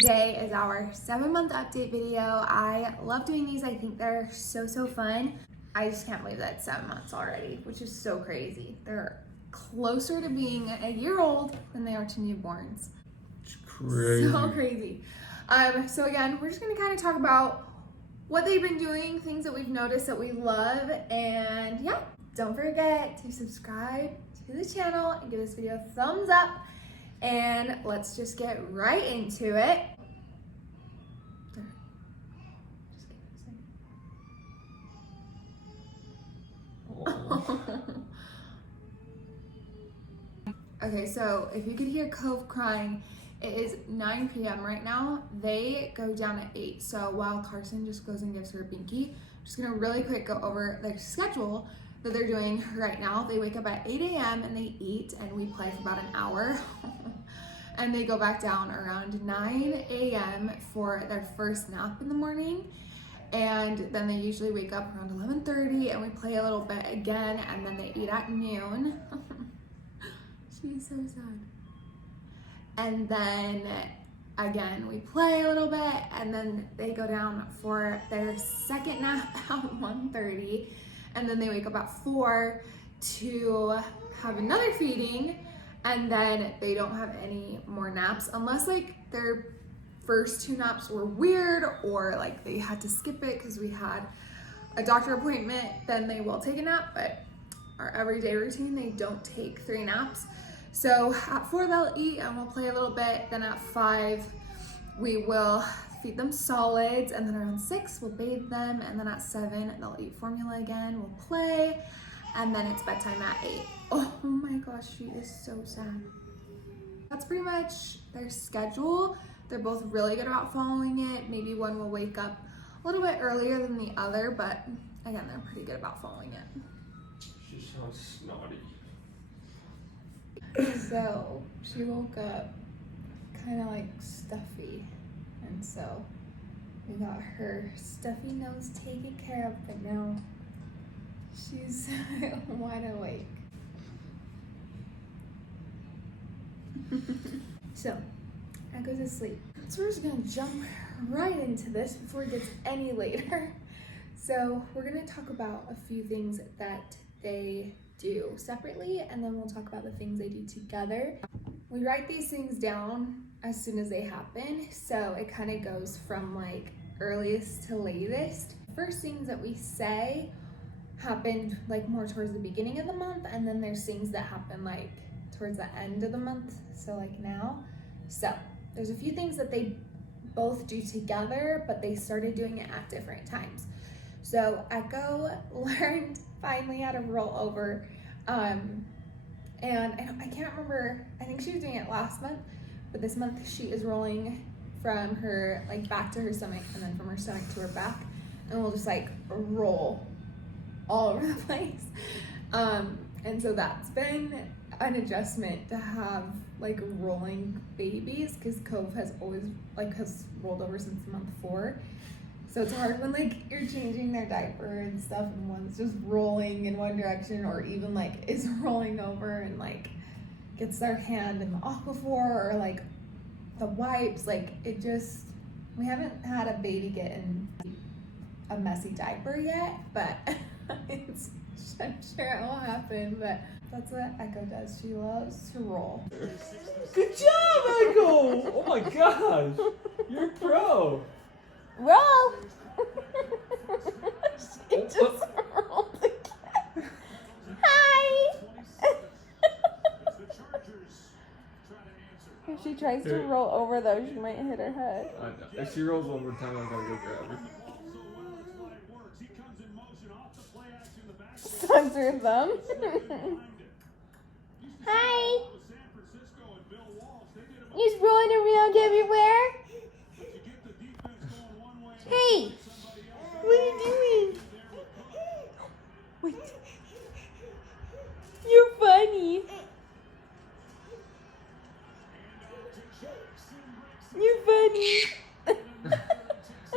Today is our 7-month update video. I love doing these. I think they're so fun. I just can't believe that it's 7 months already, which is so crazy. They're closer to being a year old than they are to newborns. It's crazy. So crazy. So again, we're just gonna kind of talk about what they've been doing, things that we've noticed that we love, and yeah, don't forget to subscribe to the channel and give this video a thumbs up, and let's just get right into it. Okay, so if you could hear Cove crying, it is 9 p.m. right now. They go down at 8, so while Carson just goes and gives her a binky, I'm just gonna really quick go over their schedule that they're doing right now. They wake up at 8 a.m. and they eat, and we play for about an hour. And they go back down around 9 a.m. for their first nap in the morning. And then they usually wake up around 11:30 and we play a little bit again, and then they eat at noon. She's so sad. And then again, we play a little bit, and then they go down for their second nap at 1:30, and then they wake up at 4 to have another feeding, and then they don't have any more naps unless like their first 2 naps were weird or like they had to skip it because we had a doctor appointment. Then they will take a nap, but our everyday routine, they don't take 3 naps. So at 4 they'll eat and we'll play a little bit. Then at 5 we will feed them solids, and then around 6 we'll bathe them, and then at 7 they'll eat formula again, we'll play, and then it's bedtime at 8. Oh my gosh, she is so sad. That's pretty much their schedule. They're both really good about following it. Maybe one will wake up a little bit earlier than the other, but again, they're pretty good about following it. She sounds snotty. So she woke up kind of like stuffy, and so we got her stuffy nose taken care of, but now she's wide awake. So I go to sleep. So we're just gonna jump right into this before it gets any later. So we're gonna talk about a few things that they do separately, and then we'll talk about the things they do together. We write these things down as soon as they happen, so it kind of goes from like earliest to latest. First things that we say happened like more towards the beginning of the month, and then there's things that happen like towards the end of the month, so like now. So there's a few things that they both do together, but they started doing it at different times. So Echo learned finally how to roll over, and I can't remember, I think she was doing it last month, but this month she is rolling from her like back to her stomach, and then from her stomach to her back, and we'll just like roll all over the place. And so that's been an adjustment to have like rolling babies, because Cove has always has rolled over since month 4. So it's hard when like you're changing their diaper and stuff, and one's just rolling in one direction, or even like is rolling over and like gets their hand in the aquaphor or like the wipes. Like it just, we haven't had a baby get in a messy diaper yet, but I'm sure it will happen. But that's what Echo does. She loves to roll. Good job, Echo! Oh my gosh, you're a pro. Roll! She just rolled again. Hi! If she tries to roll over though, she might hit her head. I know. If she rolls one more time, I gotta go grab her. Sucks her thumb. Hi! He's rolling around everywhere. Hey! What are you doing? Wait. You're funny. You're funny.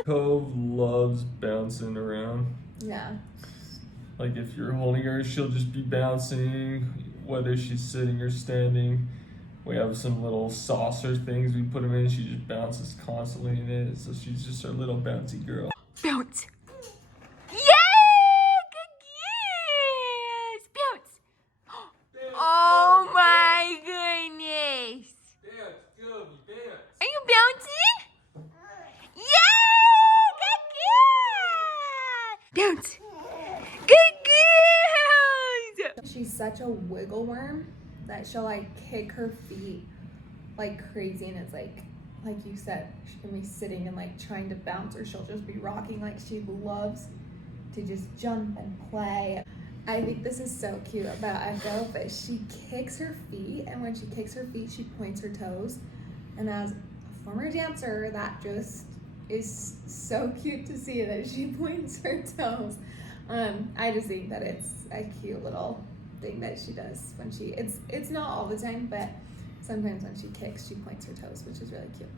Cove loves bouncing around. Yeah. Like if you're holding her, she'll just be bouncing, whether she's sitting or standing. We have some little saucer things we put them in. She just bounces constantly in it. So she's just our little bouncy girl. Bounce. Yeah! Yes! Bounce. Oh my goodness. Bounce, go, bounce. Are you bouncing? Yeah! Good girl! Bounce. Good girl! She's such a wiggle worm that she'll like kick her feet like crazy, and it's like you said, she can be sitting and like trying to bounce, or she'll just be rocking. Like she loves to just jump and play. I think this is so cute about Echo, but she kicks her feet, and when she kicks her feet, she points her toes. And as a former dancer, that just is so cute to see that she points her toes. I just think that it's a cute little thing that she does when she, it's not all the time, but sometimes when she kicks, she points her toes, which is really cute.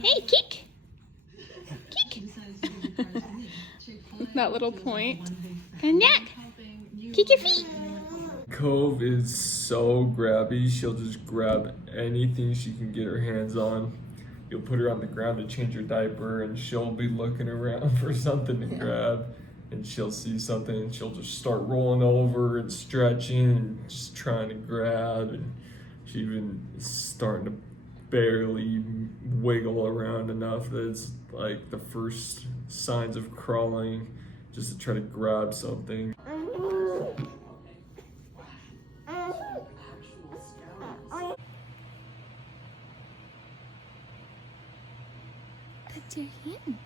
Hey, kick. Kick. That little point. And neck. Kick your feet. Cove is so grabby. She'll just grab anything she can get her hands on. You'll put her on the ground to change her diaper, and she'll be looking around for something to grab. And she'll see something, and she'll just start rolling over and stretching and just trying to grab. And she even is starting to barely wiggle around enough that it's like the first signs of crawling, just to try to grab something. Put your hand.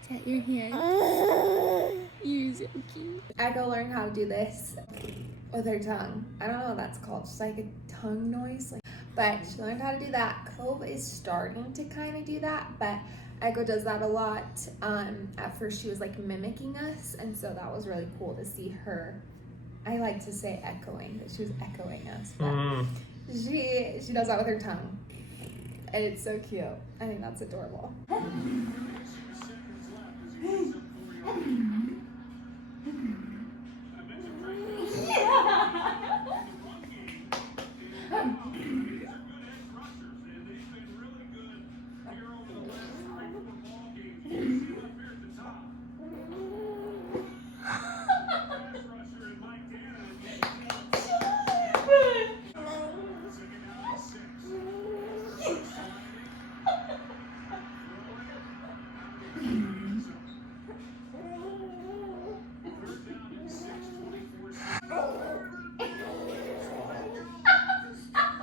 Is that your hand? You're so cute. Echo learned how to do this with her tongue. I don't know what that's called, just like a tongue noise. But she learned how to do that. Cove is starting to kind of do that, but Echo does that a lot. At first she was like mimicking us, and so that was really cool to see her. I like to say echoing, that she was echoing us, but she does that with her tongue. And it's so cute. I think that's adorable.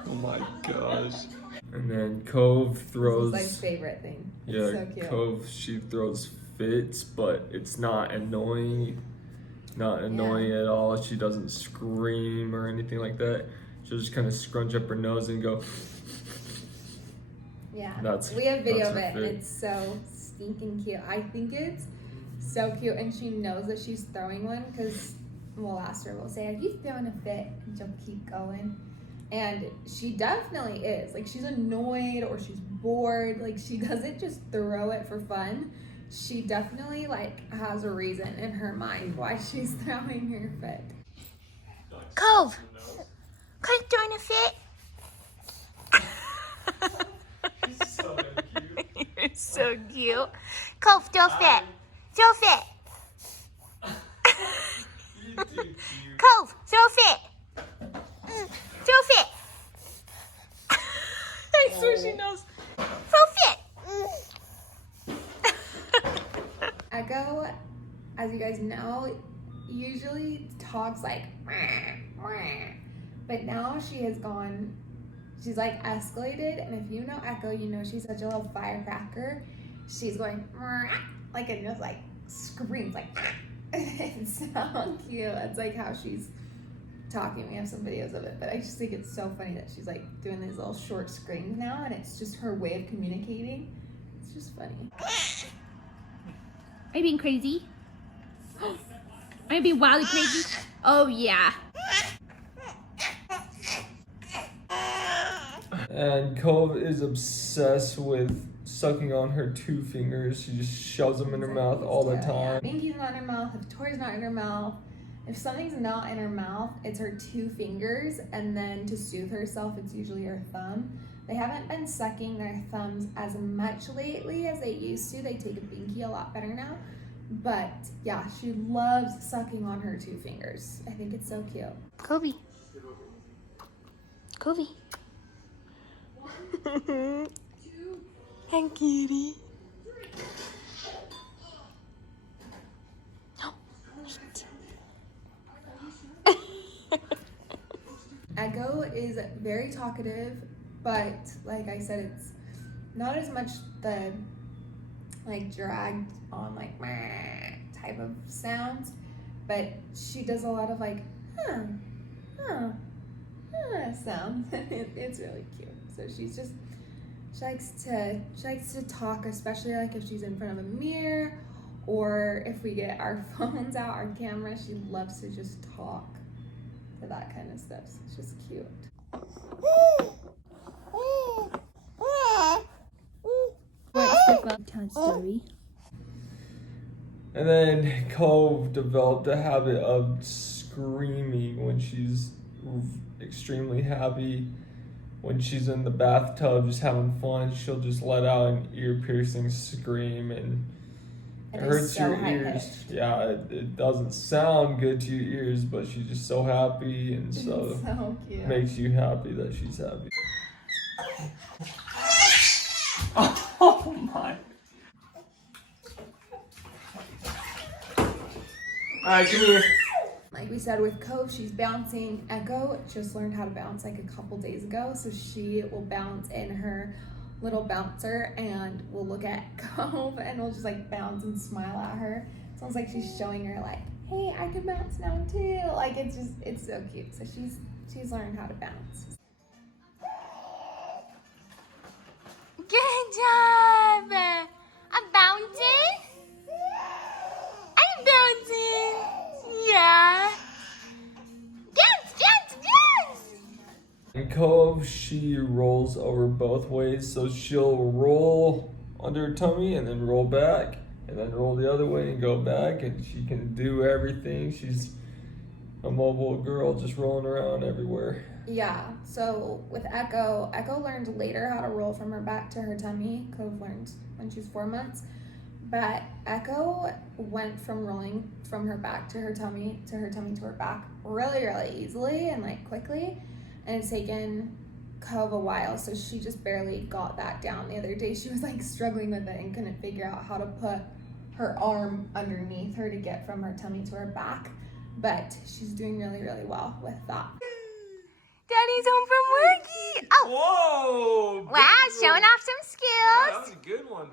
Oh my gosh. And then Cove throws. This is my favorite thing. It's Yeah, so cute. Cove, she throws fits, but it's not annoying. Not annoying at all. She doesn't scream or anything like that. She'll just kind of scrunch up her nose and go. Yeah, That's- we have video of that's it, her and fit. it's so stinking cute. I think it's so cute, and she knows that she's throwing one, because we'll ask her, we'll say, are you throwing a fit? And she'll keep going. And she definitely is. Like, she's annoyed or she's bored. Like, she doesn't just throw it for fun. She definitely, like, has a reason in her mind why she's throwing her fit. Cove. Cove throwing a fit. So cute. You're so cute. Cove, throw a fit. Throw a fit. You too cute. Cove, throw a fit. Throw a fit. I swear she knows. Throw a fit. Echo, as you guys know, usually talks like, but now she has gone, she's like escalated. And if you know Echo, you know she's such a little firecracker. She's going like, and just like screams like, it's so cute. That's like how she's talking. We have some videos of it, but I just think it's so funny that she's like doing these little short screams now, and it's just her way of communicating. It's just funny. Are you being crazy? Are you being wildly crazy? Oh yeah. And Cove is obsessed with sucking on her 2 fingers. She just shoves them in her mouth all the time. Binky's not in her mouth, if Tori's not in her mouth, If something's not in her mouth, it's her 2 fingers, and then to soothe herself, it's usually her thumb. They haven't been sucking their thumbs as much lately as they used to. They take a binky a lot better now. But yeah, she loves sucking on her 2 fingers. I think it's so cute. Kobe. Kobe. Hi, kitty. Echo is very talkative, but like I said, it's not as much the like dragged on like meh type of sounds, but she does a lot of like sounds. It's really cute. So she likes to talk, especially like if she's in front of a mirror or if we get our phones out, our camera. She loves to just talk to that kind of stuff. So it's just cute. What's the bedtime story? And then Cove developed a habit of screaming when she's extremely happy. When she's in the bathtub just having fun, she'll just let out an ear-piercing scream, and it hurts so your ears. Yeah, it doesn't sound good to your ears, but she's just so happy, and so cute. makes you happy that she's happy. Oh my. Alright, come here. Like we said with Cove, she's bouncing. Echo just learned how to bounce like a couple days ago, so she will bounce in her little bouncer, and we'll look at Cove and we'll just like bounce and smile at her. It sounds like she's showing her like, hey, I can bounce now too. Like it's so cute. So she's learned how to bounce. Good job. I'm bouncing. I'm bouncing. Yeah. Dance, dance, dance. In Cove, she rolls over both ways, so she'll roll under her tummy and then roll back, and then roll the other way and go back, and she can do everything. She's a mobile girl, just rolling around everywhere. Yeah, so with Echo learned later how to roll from her back to her tummy. Cove learned when she was 4 months. But Echo went from rolling from her back to her tummy to her back really, really easily and like quickly. And it's taken Cove a while, so she just barely got that down. The other day she was like struggling with it and couldn't figure out how to put her arm underneath her to get from her tummy to her back. But she's doing really, really well with that. Daddy's home from worky. Oh, Whoa! wow, showing off some skills. That was a good one.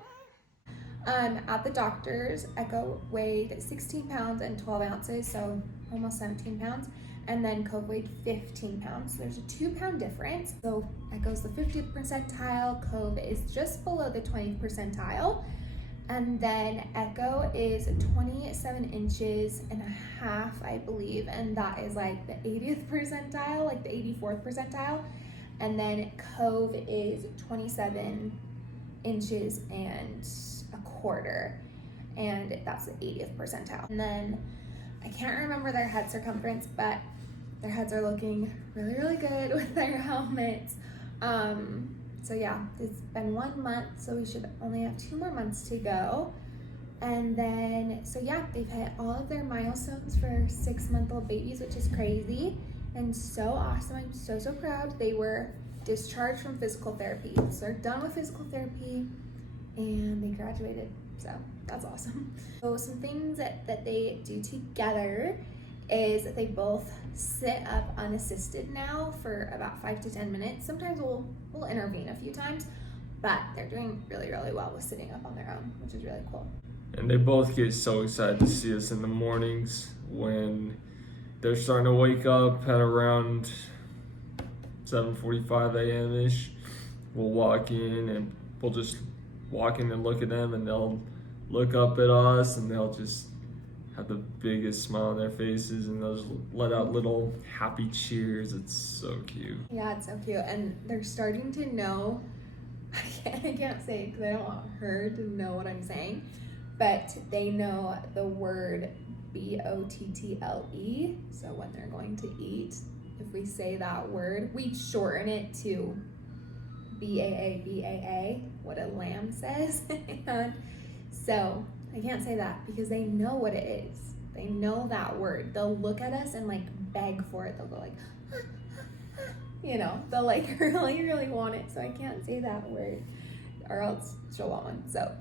At the doctor's, Echo weighed 16 pounds and 12 ounces, so almost 17 pounds. And then Cove weighed 15 pounds. So there's a 2-pound difference. So Echo's the 50th percentile, Cove is just below the 20th percentile. And then Echo is 27 inches and a half, I believe. And that is like the 80th percentile, like the 84th percentile. And then Cove is 27 inches and a quarter. And that's the 80th percentile. And then I can't remember their head circumference, but their heads are looking really, really good with their helmets. So yeah, it's been 1 month, so we should only have 2 more months to go. And then, so yeah, they've hit all of their milestones for 6-month-old babies, which is crazy and so awesome. I'm so, so proud. They were discharged from physical therapy. So they're done with physical therapy and they graduated. So that's awesome. So some things that they do together is that they both sit up unassisted now for about 5 to 10 minutes. Sometimes we'll intervene a few times, but they're doing really, really well with sitting up on their own, which is really cool. And they both get so excited to see us in the mornings when they're starting to wake up at around 7:45 a.m.-ish. We'll walk in and we'll just walk in and look at them, and they'll look up at us and they'll just have the biggest smile on their faces, and they'll just let out little happy cheers. It's so cute. Yeah, it's so cute. And they're starting to know, I can't say it because I don't want her to know what I'm saying, but they know the word B-O-T-T-L-E. So when they're going to eat, if we say that word, we shorten it to B-A-A-B-A-A, what a lamb says. And so I can't say that because they know what it is. They know that word. They'll look at us and like beg for it. They'll go like, you know, they'll like really, really want it. So I can't say that word or else she'll want one. So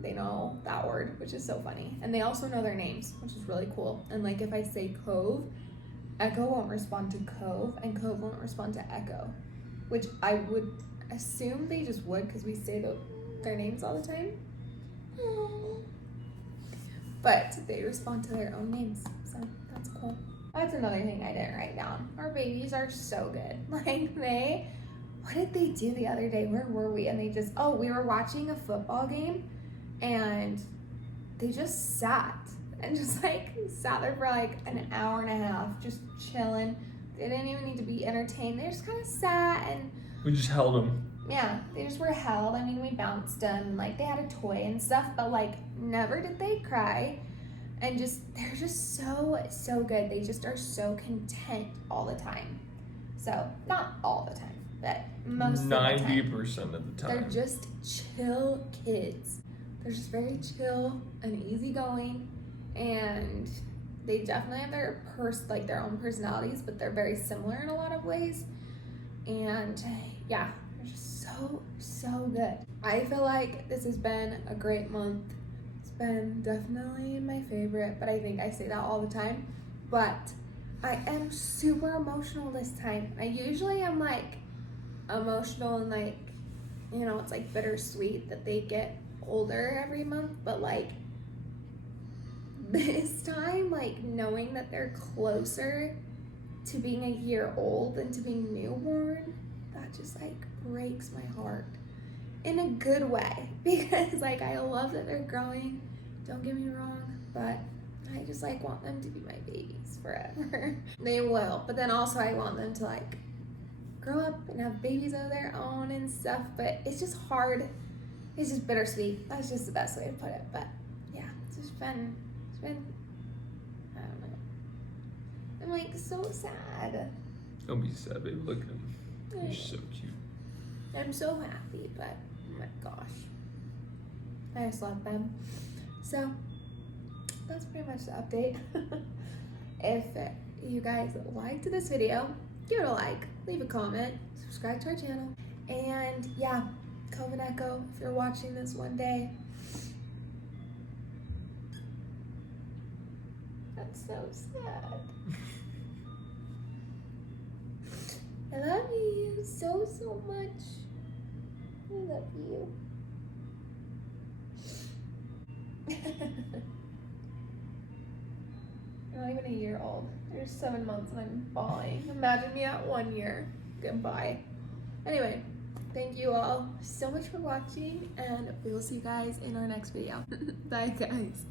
they know that word, which is so funny. And they also know their names, which is really cool. And like if I say Cove, Echo won't respond to Cove and Cove won't respond to Echo, which I would assume they just would because we say their names all the time. Aww. But they respond to their own names, so that's cool. That's another thing I didn't write down. Our babies are so good. Like what did they do the other day? Where were we? And they just, we were watching a football game and they just sat and just like sat there for like an hour and a half, just chilling. They didn't even need to be entertained. They just kind of sat and We just held them. yeah, they just were held. I mean, we bounced them, like they had a toy and stuff, but like never did they cry. And they're just so good. They just are so content all the time. So not all the time, but most of the time. 90% of the time. They're just chill kids. They're just very chill and easygoing, and they definitely have their own personalities, but they're very similar in a lot of ways. And yeah, they're just so good. I feel like this has been a great month. It's been definitely my favorite, but I think I say that all the time. But I am super emotional this time. I usually am like emotional and like, you know, it's like bittersweet that they get older every month, but like this time, like knowing that they're closer to being a year old than to being newborn, that just like breaks my heart in a good way, because like I love that they're growing, don't get me wrong, but I just like want them to be my babies forever. They will, but then also I want them to like grow up and have babies of their own and stuff, but it's just hard. It's just bittersweet. That's just the best way to put it. But yeah, it's been, I don't know. I'm like so sad. Don't be sad, baby. Look at them. You're so cute. I'm so happy, but oh my gosh. I just love them. So that's pretty much the update. If you guys liked this video, give it a like, leave a comment, subscribe to our channel, and yeah, Cove and Echo, if you're watching this one day. That's so sad. I love you so much. I love you. I'm not even a year old. They're 7 months and I'm bawling. Imagine me at 1 year. Goodbye. Anyway, thank you all so much for watching, and we will see you guys in our next video. Bye, guys.